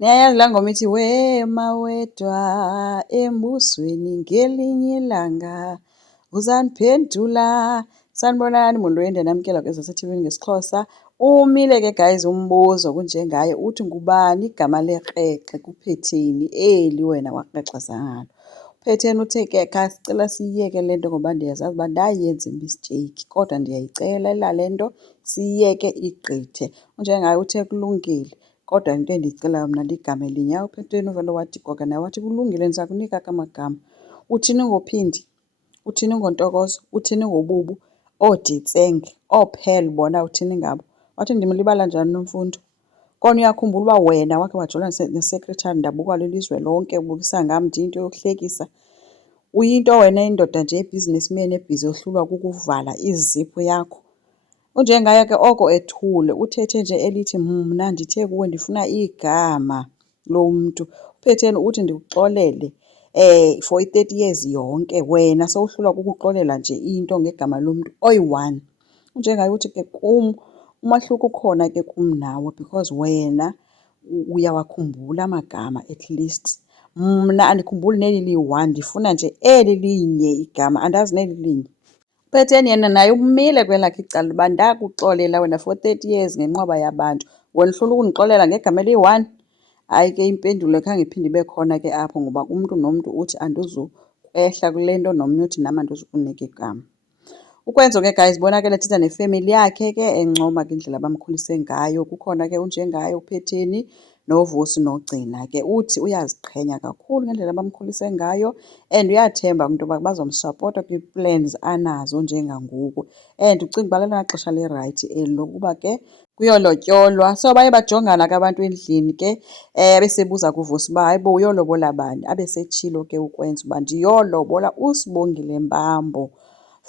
Niyayazi laa ngoma ithi wema wedwa embusweni ngelinye ilanga uzandiphendula. Sanibonani molweni, ndiyamkela kwezaseTV ngesiXhosa. Umile ke guys umbuzo kunjengaye uthi ngubani igama lekrexe kuPhetheni eli wena wakrexeza ngalo. uPhetheni uthe ke sicela siyiyeke le nto ngoba ndiyazazi uba ndayenza imisteyikhi kodwa ndiyayicela le nto siyiyeke igqithe. Unjengaye uthe kulungile kodwa into endiyicelayo mna ligama elinye. Hayi uPhetheni uvele wathi goga naye wathi kulungile ndiza kunika ke amagama. Uthini ngoPhindi, uthini ngoNtokozo, uthini ngoBubu, ooDitseng, ooPhel bona uthini ngabo. Wathi ndimlibala njani Nomfundo? Kona uyakhumbula uba wena wakhe wajolana nesekretari ndabukwa lilizwe lonke ubukisa ngam ndiyinto yokuhlekisa? Uyinto wena indoda nje ebhizinesimeni ebhizi yohlulwa kukuvala iziphu yakho. Unjengaye ke oko ethule uthethe nje elithi mna ndithe kuwe ndifuna igama lomntu. uPhetheni uthi ndikuxolele for i-30 years yonke wena sowuhlulwa kukuxolela nje into ngegama lomntu oyi-one. Unjengaye uthi ke kum umahluko ukhona ke kum nawe because wena uyawakhumbula amagama at least. Mna andikhumbuli neli liyi-one, ndifuna nje eli linye igama, andazi neli linye. uPhetheni yena naye umile kwelakhe icala uba ndakuxolela wena for 30 years ngenqwaba yabantu, wena uhlula ukundixolela ngegama eliyi-one. Hayi ke impendulo khange iphinde ibe khona ke apho ngoba umntu nomntu uthi andizukwehla kule nto nomnye uthi nam andizukunika igama. Ukwenza ke guys bonakele ethetha nefemeli yakhe ke encoma ke indlela abamkhulise ngayo. Kukhona ke unjengaye uPhetheni noVusi noGcina ke uthi uyaziqhenya kakhulu ngendlela abamkhulise ngayo and uyathemba into yoba bazomsapota kwii-plans anazo njengangoku. And ucinga uba lelona xesha lirayithi eli lokuba ke kuyolotyolwa. So baye bajongana ke abantu endlini ke abesebuza kuVusi uba hayibo uyolobola bani, abesetshilo ke ukwenza uba ndiyolobola uSibongile Mbambo.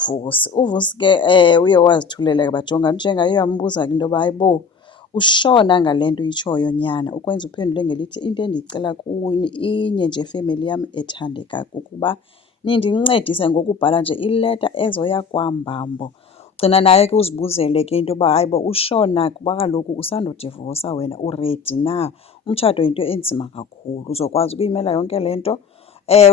Vusi uVusi ke uye wazithulela ke bajongana. Unjengaye uyambuza ke into yoba hayibo ushona ngale nto uyitshoyo nyana, ukwenza uphendule ngelithi into endiyicela kuni inye nje femeli yam ethandekayo kukuba nindincedise ngokubhala nje ileta ezoya kwaMbambo. Gcina naye ke uzibuzele ke into yoba hayibo ushona kuba kaloku usandodivosa wena uredi na? Umtshato yinto enzima kakhulu, uzokwazi ukuyimela yonke le nto?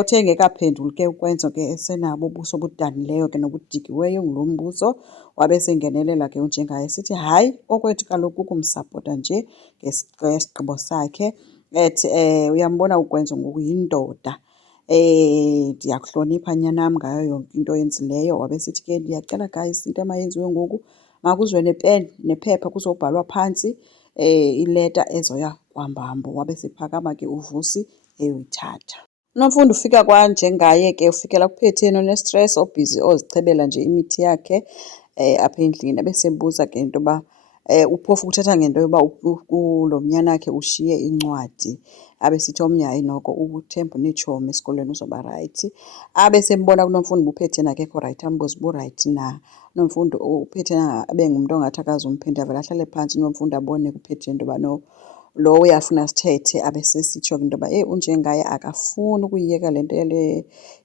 Uthe engekaphenduli ke ukwenza ke esenabo ubuso budanileyo ke nobudikiweyo ngulo mbuzo wabe sengenelela ke unjengaye esithi hayi okwethu kaloku kukumsapota nje ngesigqibo sakhe. Ethi uyambona ukwenza ngoku yindoda. Ndiyakuhlonipha nyanam ngayo yonke into oyenzileyo. Wabe sithi ke ndiyacela guys into emayenziwe ngoku makuzwe nepeni nephepha kuzobhalwa phantsi ileta ezoya kwaMbambo. Wabe sephakama ke uVusi eyoyithatha. uNomfundo ufika kwanjengaye ke ufikela kuPhetheni onestress obhizi ozichebela nje imithi yakhe apha endlini. Abesembuza ke into yoba uphofu ukuthetha ngento yoba kulo mnyana wakhe ushiye incwadi. Abesithi omnye hayi noko uThemba uneetshomi esikolweni uzoba rayithi. Abesembona kuNomfundo uba uPhetheni akekho rayithi ambuze uba urayithi na. uNomfundo uPhetheni abe ngumntu ongathi akazumphendula avele ahlale phantsi uNomfundo abone kuPhetheni into yoba no lo uyafuna sithethe. Abesesitsho ke into yoba unjengaye akafuni ukuyiyeka le nto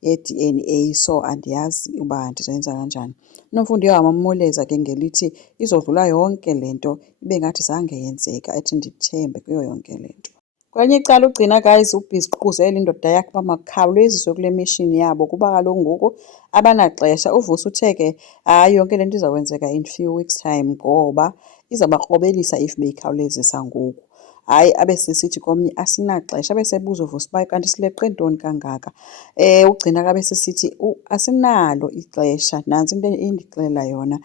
ye-DNA so andiyazi uba ndizoyenza kanjani. uNomfundo uye wamoleza ke ngelithi izodlula yonke le nto ibe ngathi zange yenzeka, ethi ndithembe kuyo yonke le nto. Kwelinye icala uGcina guys ubhizi uququzela indoda yakhe uba makhawuleziswe kule mission yabo kuba kaloku ngoku abanaxesha. uVusi uthe ke hayi yonke le nto izawukwenzeka in few weeks time ngoba izawubakrobelisa if beyikhawulezisa ngoku. Hayi abesesithi komnye asinaxesha. Abesebuza uVusi uba kanti sileqe ntoni kangaka. uGcina ke abesesithi asinalo ixesha, nantsi into endixelela yona.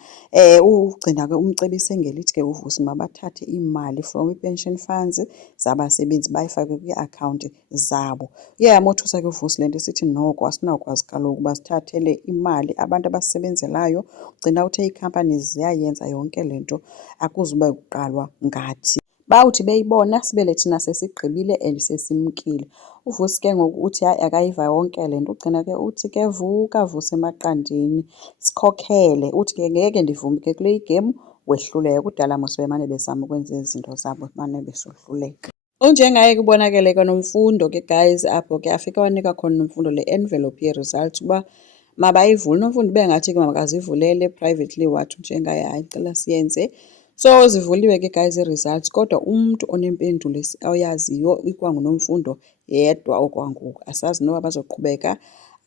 uGcina ke umcebise ngelithi ke uVusi mabathathe imali from ii-pension funds zabasebenzi bayifake kwii-akhawunti zabo. Iye yamothusa ke uVusi le nto esithi noko asinawukwazi kaloku uba sithathele imali abantu abasebenzelayo. uGcina uthe ii-companies ziyayenza yonke le nto akuzube kuqalwa ngathi. Bawuthi beyibona sibele thina sesigqibile and sesimkile. uVusi ke ngoku uthi hayi akayiva yonke le nto. uGcina ke uthi ke vuka Vusi emaqandeni sikhokhele. Uthi ke ngeke ndivume ke kule igemu wehluleke. Kudala mos bemane bezama ukwenza ezi zinto zabo bemane besohluleka. Unjengaye ke ubonakele kwaNomfundo ke guys apho ke afike wanika khona uNomfundo le envelope ye-results uba mabayivule. uNomfundo bengathi ke makazivulele privately wathi unjengaye hayi cela siyenze So zivuliwe ke guys ii-results kodwa umntu onempendulo oyaziyo ikwanguNomfundo yedwa okwangoku. Asazi noba bazoqhubeka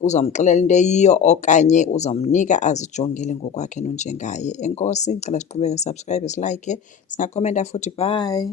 uzamxelela into eyiyo okanye uzamnika azijongele ngokwakhe nonjengaye. Enkosi, ndicela siqhubeke, subscribe, silike, singakhomenta futhi. Bye.